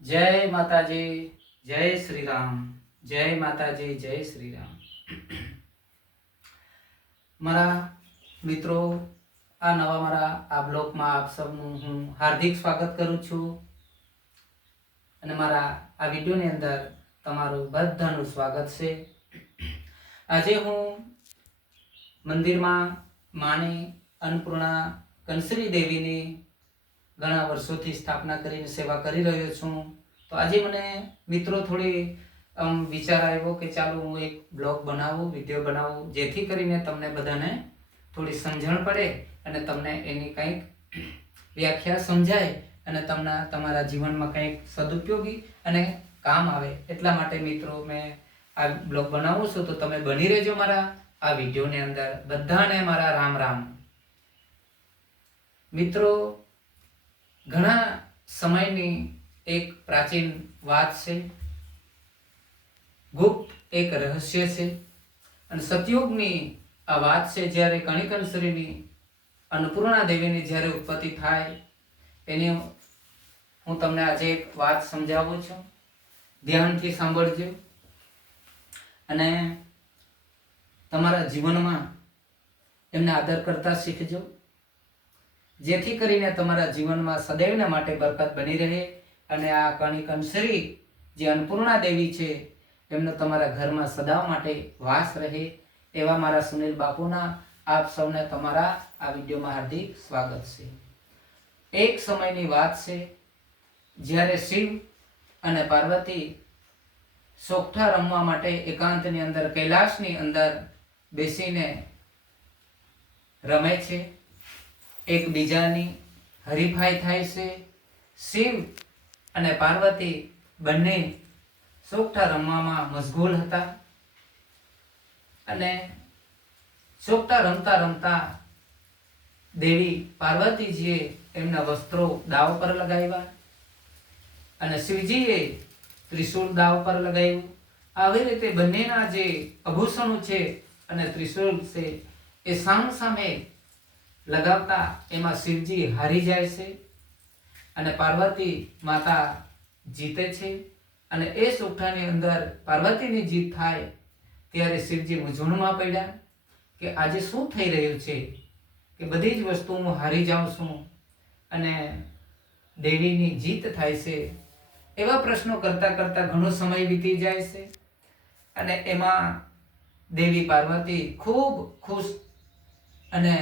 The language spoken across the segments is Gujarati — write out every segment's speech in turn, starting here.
જય માતાજી, જય શ્રી રામ જય માતાજી, જય શ્રી રામ મારા મિત્રો, આ નવા મારા, આ બ્લોગમાં આપ સૌનું હું હાર્દિક સ્વાગત કરું છું. અને મારા, આ વિડીયોની અંદર તમારું બધાનું સ્વાગત છે. આજે હું મંદિરમાં માની અન્નપૂર્ણા કંસરી દેવીની ઘણા વર્ષોથી સ્થાપના કરીને સેવા કરી રહ્યો છું. તો આજે મને મિત્રો થોડી, આમ, વિચાર આવ્યો કે ચાલો હું એક બ્લોગ બનાવું, વીડિયો બનાવું, જેથી કરીને તમને બધાને થોડી સમજણ પડે અને તમને એની કંઈક વ્યાખ્યા સમજાય અને તમને તમારા જીવનમાં કંઈક સદુપયોગી અને કામ આવે. એટલા માટે મિત્રો મેં આ બ્લોગ બનાવું છું. તો તમે બની રહેજો મારા આ વિડીયોની અંદર. બધાને મારા રામ રામ. મિત્રો ઘણા સમયની એક પ્રાચીન વાત છે. ગુપ્ત એક રહસ્ય છે અને સતયુગની આ વાત છે, જ્યારે કણિકનશ્રીની અન્નપૂર્ણા દેવીની જ્યારે ઉત્પત્તિ થાય, એની હું તમને આજે એક વાત સમજાવું છું. ધ્યાનથી સાંભળજો. અને તમારા જીવનમાં એમને આદર કરતા શીખજો. જેથી કરીને તમારા જીવનમાં સદૈવના માટે બરકત બની રહે અને આ કણિક અંશરી જે અન્નપૂર્ણા દેવી છે, એમનો તમારા ઘરમાં સદાવ માટે વાસ રહે એવા મારા સુનિલ બાપુના આપ સૌને તમારા આ વિડીયોમાં હાર્દિક સ્વાગત છે. એક સમયની વાત છે, જ્યારે શિવ અને પાર્વતી સોગઠા રમવા માટે એકાંતની અંદર કૈલાસની અંદર બેસીને રમે છે. એકબીજાની હરીફાઈ થાય છે. શિવ અને પાર્વતી બંને સોગઠા રમવામાં મશગુલ હતા. અને સોગઠા રમતા રમતા દેવી પાર્વતીજીએ એમના વસ્ત્રો દાવ પર લગાવ્યા અને શિવજીએ ત્રિશૂળ દાવ પર લગાવ્યું. આવી રીતે બંનેના જે આભૂષણો છે અને ત્રિશૂળ છે એ સામ સામે લગાવતા એમાં શિવજી હારી જાય છે અને પાર્વતી માતા જીતે છે અને એ સોગઠાની અંદર પાર્વતીની જીત થાય ત્યારે શિવજી મૂંઝવણમાં પડ્યા કે આજે શું થઈ રહ્યું છે કે બધી જ વસ્તુ હું હારી જાઉં છું અને દેવીની જીત થાય છે એવા પ્રશ્નો કરતાં કરતાં ઘણો સમય વીતી જાય છે અને એમાં દેવી પાર્વતી ખૂબ ખુશ અને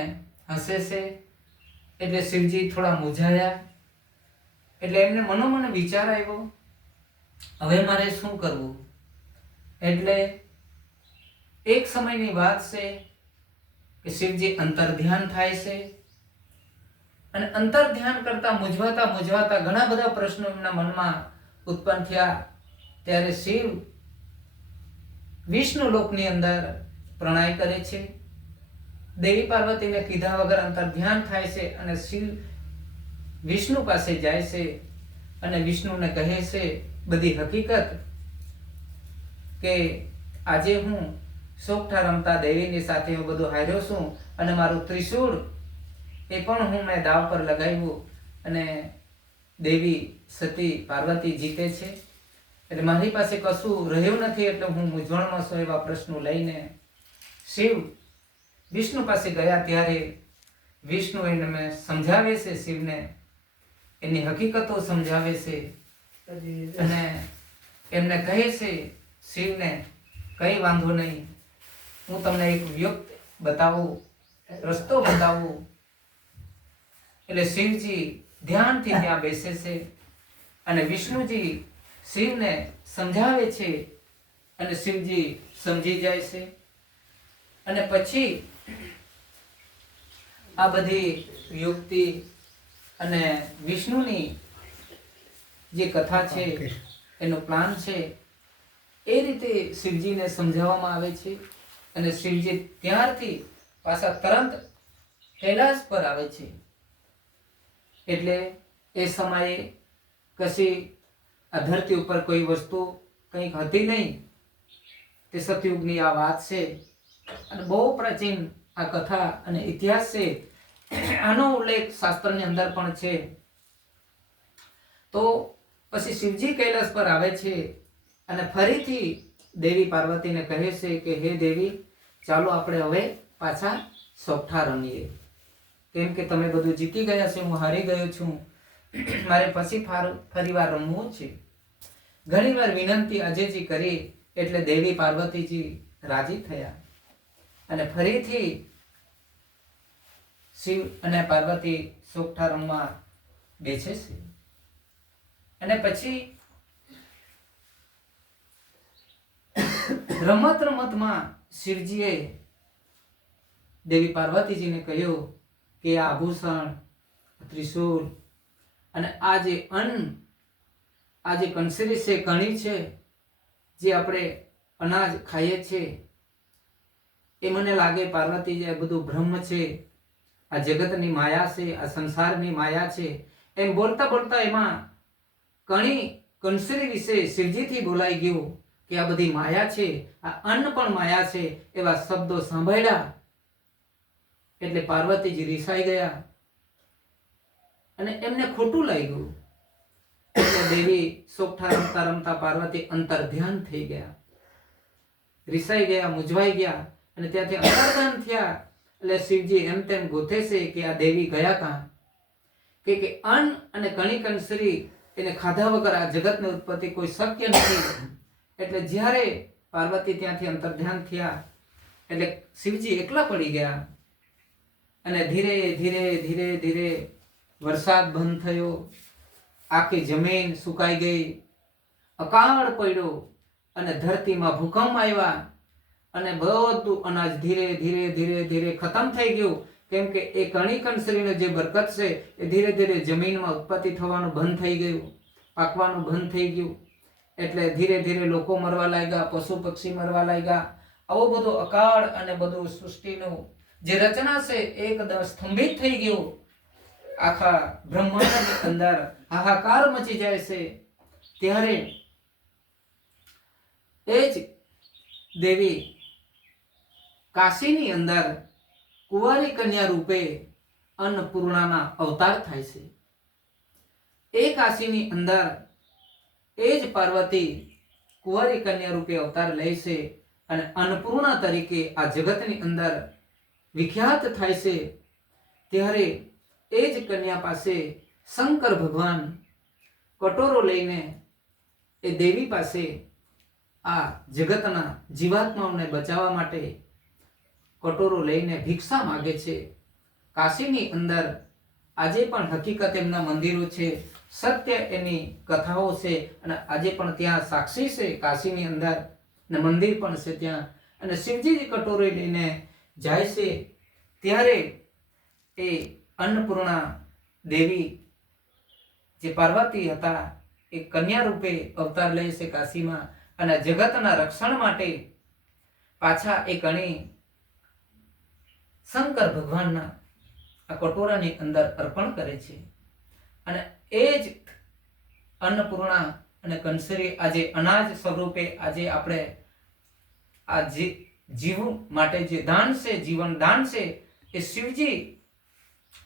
હસે છે એટલે શિવજી થોડા મૂંઝાયા. એટલે એમને મનોમન વિચાર આવ્યો, હવે મારે શું કરવું? એટલે એક સમયની વાત છે કે શિવજી અંતર ધ્યાન થાય છે. અને અંતર ધ્યાન કરતા મૂંઝવાતા મૂંઝવાતા ઘણા બધા પ્રશ્નો એમના મનમાં ઉત્પન્ન થયા. ત્યારે શિવ વિષ્ણુ લોકની અંદર પ્રણય કરે છે. દેવી પાર્વતીને કીધા વગર અંતર ધ્યાન થાય છે અને શિવ વિષ્ણુ પાસે જાય છે અને વિષ્ણુને કહે છે બધી હકીકત કે આજે હું સોગઠા રમતા દેવીની સાથે હું બધું હાર્યો છું અને મારું ત્રિશૂળ એ પણ હું મેં દાવ પર લગાવ્યું અને દેવી સતી પાર્વતી જીતે છે. એટલે મારી પાસે કશું રહ્યું નથી એટલે હું મૂંઝવણમાં છું એવા પ્રશ્નો લઈને શિવ વિષ્ણુ પાસે ગયા ત્યારે વિષ્ણુ એને સમજાવે છે શિવને. એની હકીકતો સમજાવે છે. અને એમને કહે છે, શિવને કઈ વાંધો નહીં. હું તમને એક વ્યક્ત બતાવું, રસ્તો બતાવું. એટલે શિવજી ધ્યાનથી ત્યાં બેસે છે અને વિષ્ણુજી શિવને સમજાવે છે અને શિવજી સમજી જાય છે. અને પછી આ બધી યુક્તિ અને વિષ્ણુની જે કથા છે એનો પ્લાન છે એ રીતે શિવજીને સમજાવવામાં આવે છે અને શિવજી ત્યારથી પાછા તરંત કૈલાસ પર આવે છે. એટલે એ સમયે કશી આ ધરતી ઉપર કોઈ વસ્તુ કંઈક હતી નહીં. તે સતયુગની આ વાત છે અને બહુ પ્રાચીન આ કથા અને ઇતિહાસ છે, આનો ઉલ્લેખ શાસ્ત્રની અંદર પણ છે. તો પછી શિવજી કૈલાસ પર આવે છે અને ફરીથી દેવી પાર્વતીને કહે છે કે, હે દેવી, ચાલો આપણે હવે પાછા સોઠા રમીએ. કેમ કે તમે બધું જીતી ગયા છે, હું હારી ગયો છું. મારે પછી ફાર- ફરીવાર રમવું છે. ઘણીવાર વિનંતી અજયજી કરી, એટલે દેવી પાર્વતીજી રાજી થયા. અને ફરીથી શિવ અને પાર્વતી સોગઠા રમવા બેસે છે. અને પછી રમત રમતમાં શિવજીએ દેવી પાર્વતીજીને કહ્યું કે આભૂષણ, ત્રિશૂળ અને આ જે અન્ન, આ જે કંસરી છે કણી છે, જે આપણે અનાજ ખાઈએ છીએ એ મને લાગે પાર્વતી જે બધું બ્રહ્મ છે, આ જગતની માયા છે, આ સંસારની માયા છે, એમ બોલતા બોલતા એમાં કણી કંસરી વિશે શિવજીથી બોલાઈ ગયું કે આ બધી માયા છે, આ અન્ન પણ માયા છે, એવા શબ્દો સાંભળ્યા. એટલે પાર્વતીજી રિસાઈ ગયા. અને એમને ખોટું લાગ્યું. દેવી સોગઠા રમતા રમતા પાર્વતી અંતર ધ્યાન થઈ ગયા. રિસાઈ ગયા, મૂંઝવાઈ ગયા. અને ત્યાંથી અંતર્ધ્યાન થયા. એટલે શિવજી એમ તેમ ગોથે છે કે આ દેવી ગયા કાં કે કે અન્ન અને કણી શ્રી એને ખાધા વગર આ જગતની ઉત્પત્તિ કોઈ શક્ય નથી. એટલે જ્યારે પાર્વતી ત્યાંથી અંતર્ધ્યાન થયા, એટલે શિવજી એકલા પડી ગયા. અને ધીરે ધીરે ધીરે ધીરે વરસાદ બંધ થયો. આખી જમીન સુકાઈ ગઈ. અકાળ પડ્યો અને ધરતીમાં ભૂકંપ આવ્યા. અને બધું અનાજ ધીરે ધીરે ધીરે ધીરે ખતમ થઈ ગયું. કેમ કે એ કણી કંસરીનો જે બરકત છે, એ ધીરે ધીરે જમીનમાં ઉત્પત્તિ થવાનું બંધ થઈ ગયું. પાકવાનું બંધ થઈ ગયું. એટલે ધીરે ધીરે લોકો મરવા લાગ્યા, પશુ પક્ષી મરવા લાગ્યા. આવો બધો અકાળ અને બધું સૃષ્ટિનું જે રચના છે એકદમ સ્તંભિત થઈ ગયું. આખા બ્રહ્માંડની અંદર હાહાકાર મચી જાય છે. ત્યારે એ જ દેવી કાશીની અંદર કુંવારી કન્યા રૂપે અન્નપૂર્ણાના અવતાર થાય છે. એ કાશીની અંદર એ જ પાર્વતી કુંવારી કન્યા રૂપે અવતાર લે છે અને અન્નપૂર્ણા તરીકે આ જગતની અંદર વિખ્યાત થાય છે. ત્યારે એ જ કન્યા પાસે શંકર ભગવાન કટોરો લઈને એ દેવી પાસે આ જગતના જીવાત્માઓને બચાવવા માટે કટોરો લઈને ભિક્ષા માગે છે. કાશીની અંદર આજે પણ હકીકત એમના મંદિરો છે. સત્ય એની કથાઓ છે અને આજે પણ ત્યાં સાક્ષી છે કાશીની અંદર. ને મંદિર પણ છે ત્યાં. અને શિવજી કટોરો લઈને જાય છે. ત્યારે એ અન્નપૂર્ણા દેવી જે પાર્વતી હતા એ કન્યા રૂપે અવતાર લે છે કાશીમાં. અને જગતના રક્ષણ માટે પાછા એ કણી શંકર ભગવાનના આ કટોરાની અંદર અર્પણ કરે છે. અને એ જ અન્નપૂર્ણા અને કંસરી આજે અનાજ સ્વરૂપે આજે આપણે આ જીવ માટે જે દાન છે, જીવન દાન છે, એ શિવજી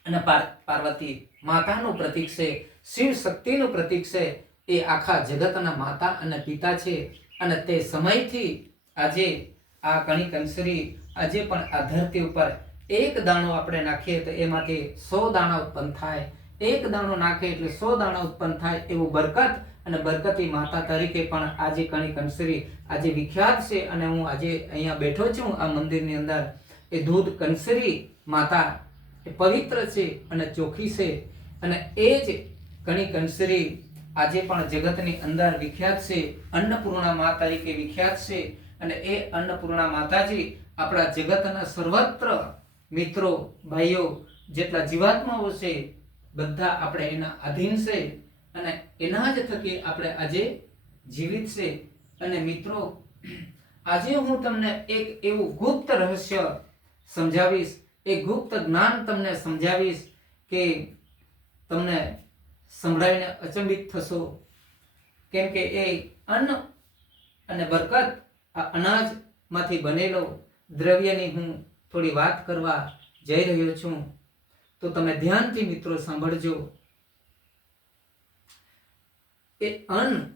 અને પાર- પાર્વતી માતાનું પ્રતીક છે, શિવ શક્તિનું પ્રતીક છે, એ આખા જગતના માતા અને પિતા છે. અને તે સમયથી આજે આ કણી કંસરી આજે પણ આ ધરતી ઉપર એક દાણો આપણે નાખીએ તો એમાંથી સો દાણા ઉત્પન્ન થાય. એક દાણો નાખે એટલે સો દાણા ઉત્પન્ન થાય એવું બરકત. અને બરકતી માતા તરીકે પણ આજે કણી કંસરી આજે વિખ્યાત છે અને હું આજે અહીંયા બેઠો છું આ મંદિરની અંદર. એ દૂધ કંસરી માતા એ પવિત્ર છે અને ચોખ્ખી છે. અને એ જ કણી કંસરી આજે પણ જગતની અંદર વિખ્યાત છે. અન્નપૂર્ણા મા તરીકે વિખ્યાત છે. અને એ અન્નપૂર્ણા માતાજી આપણા જગતના સર્વત્ર મિત્રો, ભાઈઓ, જેટલા જીવાત્માઓ છે, બધા આપણે એના આધીન છે અને એના જ થકી આપણે આજે જીવિત છે. અને મિત્રો, આજે હું તમને એક એવું ગુપ્ત રહસ્ય સમજાવીશ એ ગુપ્ત જ્ઞાન તમને સમજાવીશ કે તમને સંભળાવીને અચંબિત થશો. કેમ કે એ અન્ન અને બરકત આ અનાજમાંથી બનેલો દ્રવ્યની હું થોડી વાત કરવા જઈ રહ્યો છું. તો તમે ધ્યાનથી મિત્રો સાંભળજો. એ અન્ન,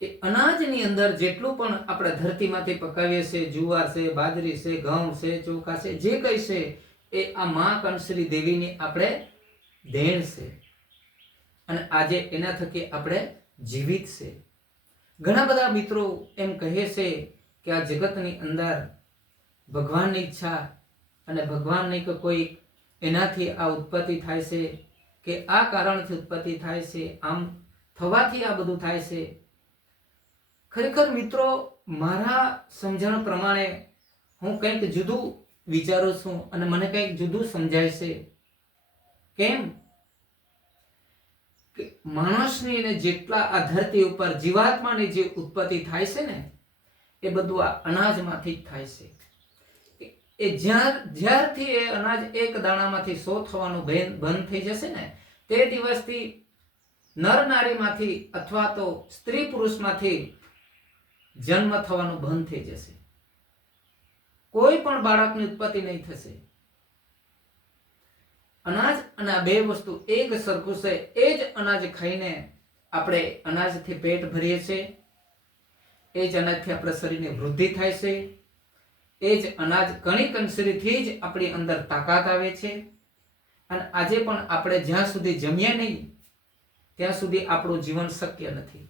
એ અનાજની અંદર જેટલું પણ આપણે ધરતીમાંથી પકાવીએ છીએ જુવાર છે, બાજરી છે, ઘઉં છે, ચોખા છે, જે કંઈ છે, એ આ મા કંસરી દેવીની આપણે દેણ છે. અને આજે એના થકી આપણે જીવિત છે. ઘણા બધા મિત્રો એમ કહે છે કે આ જગતની અંદર ભગવાનની ઈચ્છા અને ભગવાનની કે કોઈ એનાથી આ ઉત્પત્તિ થાય છે કે આ કારણથી ઉત્પત્તિ થાય છે, આમ થવાથી આ બધું થાય છે. ખરેખર મિત્રો, મારા સમજણ પ્રમાણે હું કંઈક જુદું વિચારું છું અને મને કંઈક જુદું સમજાય છે. કેમ? કે માણસની અને જેટલા આ ધરતી ઉપર જીવાત્માની જે ઉત્પત્તિ થાય છે ને એ બધું આ અનાજમાંથી જ થાય છે. એ- જ્યાં, જ્યારથી એ અનાજ એક દાણામાંથી સો થવાનું બંધ થઈ જશે ને, તે દિવસથી નર નારીમાંથી અથવા તો સ્ત્રી પુરુષમાંથી જન્મ થવાનું બંધ થઈ જશે. કોઈ પણ બાળકની ઉત્પત્તિ નહીં થશે. અનાજ અને આ બે વસ્તુ એક સરખું છે. એ જ અનાજ ખાઈને આપણે અનાજથી પેટ ભરીએ છીએ. એ જ અનાજથી આપણા શરીરની વૃદ્ધિ થાય છે. એ જ અનાજ કણિક કંસરીથી જ આપણી અંદર તાકાત આવે છે. અને આજે પણ આપણે જ્યાં સુધી જમીએ નહીં, ત્યાં સુધી આપણું જીવન શક્ય નથી.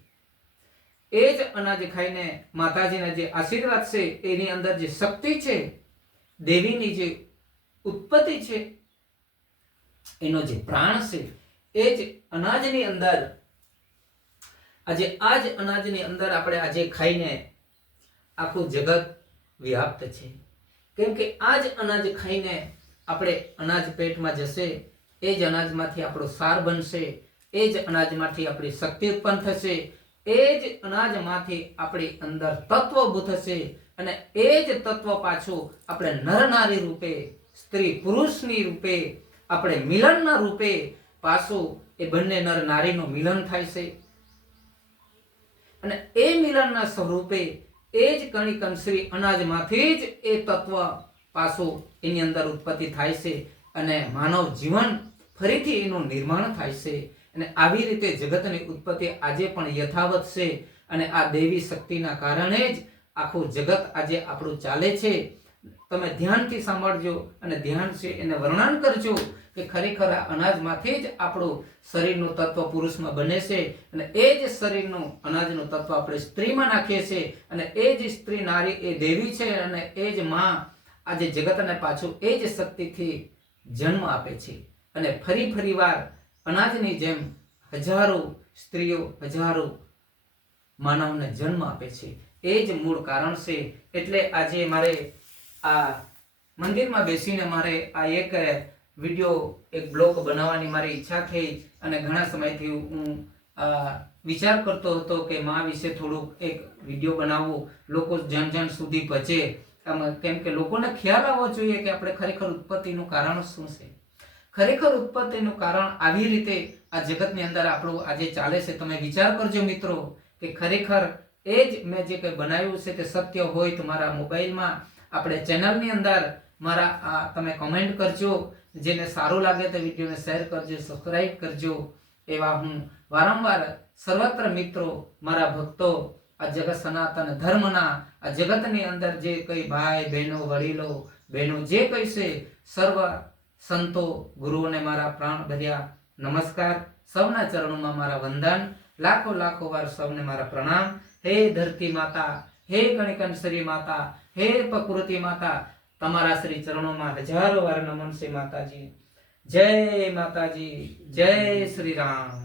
એ જ અનાજ ખાઈને માતાજીના જે આશીર્વાદ છે, એની અંદર જે શક્તિ છે, દેવીની જે ઉત્પત્તિ છે, એનો જે પ્રાણ છે, એ જ અનાજની અંદર આજે આ જ અનાજની અંદર આપણે આજે ખાઈને આખું જગત વ્યાપ્ત છે. કેમ કે આ જ અનાજ ખાઈને આપણે અનાજ પેટમાં જશે, એ જ અનાજમાંથી આપણો સાર બનશે, એ જ અનાજમાંથી આપણી શક્તિ ઉત્પન્ન થશે, એ જ અનાજમાંથી આપણી અંદર તત્વ ઊભું થશે અને એ જ તત્વ પાછું આપણે નર નારી રૂપે, સ્ત્રી પુરુષની રૂપે, આપણે મિલનના રૂપે પાછું એ બંને નર નારીનું મિલન થાય છે. અને એ મિલનના સ્વરૂપે એ જ કણી કંસરી અનાજમાંથી જ એ તત્વ પાછું એની અંદર ઉત્પત્તિ થાય છે અને માનવ જીવન ફરીથી એનું નિર્માણ થાય છે. અને આવી રીતે જગતની ઉત્પત્તિ આજે પણ યથાવત છે અને આ દેવી શક્તિના કારણે જ આખું જગત આજે આપણું ચાલે છે. તમે ધ્યાનથી સાંભળજો અને ધ્યાન છે એને વર્ણન કરજો. કે ખરેખર આ અનાજમાંથી જ આપણું શરીરનું તત્વ પુરુષમાં બને છે અને એ જ શરીરનું અનાજનું તત્વ આપણે સ્ત્રીમાં નાખીએ છીએ અને એ જ સ્ત્રી નારી એ દેવી છે અને એ જ માં આજે જગતને પાછું એ જ શક્તિથી જન્મ આપે છે. અને ફરી ફરી વાર અનાજની જેમ હજારો સ્ત્રીઓ હજારો માનવને જન્મ આપે છે. એ જ મૂળ કારણ છે. એટલે આજે મારે આ મંદિરમાં બેસીને મારે આ એક વીડિયો એક બ્લોગ બનાવવાની મારી ઈચ્છા થઈ અને ઘણા સમયથી હું વિચાર કરતો હતો કે મા વિશે થોડુંક એક વીડિયો બનાવવું લોકો જન જન સુધી પહોંચે. કેમ કે લોકોને ખ્યાલ આવવો જોઈએ કે આપણે ખરેખર ઉત્પત્તિનું કારણ શું છે. ખરેખર ઉત્પત્તિનું કારણ આવી રીતે આ જગતની અંદર આપણું આજે ચાલે છે. તમે વિચાર કરજો મિત્રો કે ખરેખર એ જ મેં જે કંઈ બનાવ્યું છે તે સત્ય હોય તો મારા મોબાઈલમાં, આપણે ચેનલની અંદર મારા, આ, તમે કમેન્ટ કરજો. જેને સારું લાગે તો વિડીયોને શેર કરજો સબસ્ક્રાઈબ કરજો. એવા હું વારંવાર સર્વત્ર મિત્રો, મારા ભક્તો, આ જગત સનાતન ધર્મના, આ જગતની અંદર જે કંઈ ભાઈ બહેનો, વડીલો, બહેનો જે કંઈ છે, સર્વ સંતો, ગુરુઓને મારા પ્રાણ ભર્યા નમસ્કાર. સૌના ચરણોમાં મારા વંદન. લાખો લાખો વાર સૌને મારા પ્રણામ. હે ધરતી માતા, હે કણિકંસરી માતા, હે પ્રકૃતિ માતા તમારા શ્રી ચરણોમાં હજારો વાર નમન શ્રી માતાજી. જય માતાજી જય શ્રી રામ.